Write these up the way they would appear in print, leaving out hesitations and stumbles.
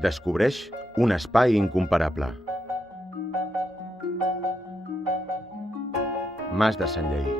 Descobreix un espai incomparable. Mas de Sant Lleí.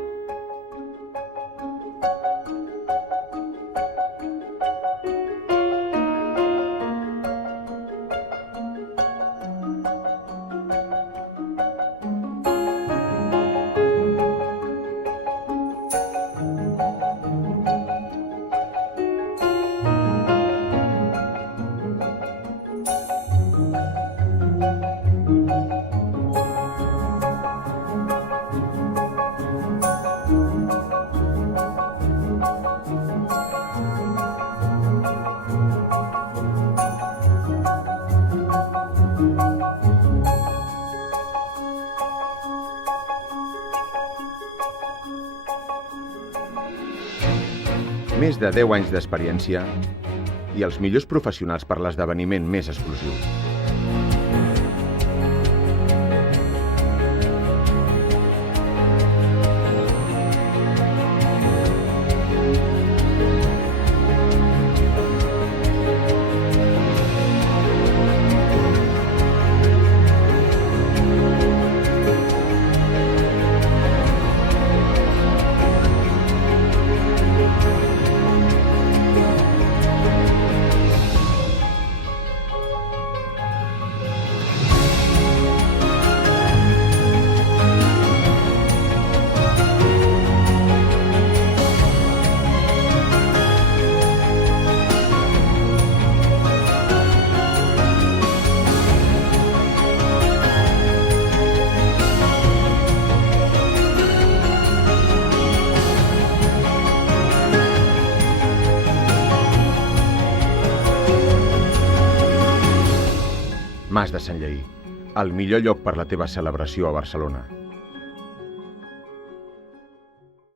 Més de 10 anys d'experiència i els millors professionals per l'esdeveniment més exclusiu. Mas de Sant Lleí, el millor lloc per la teva celebració a Barcelona.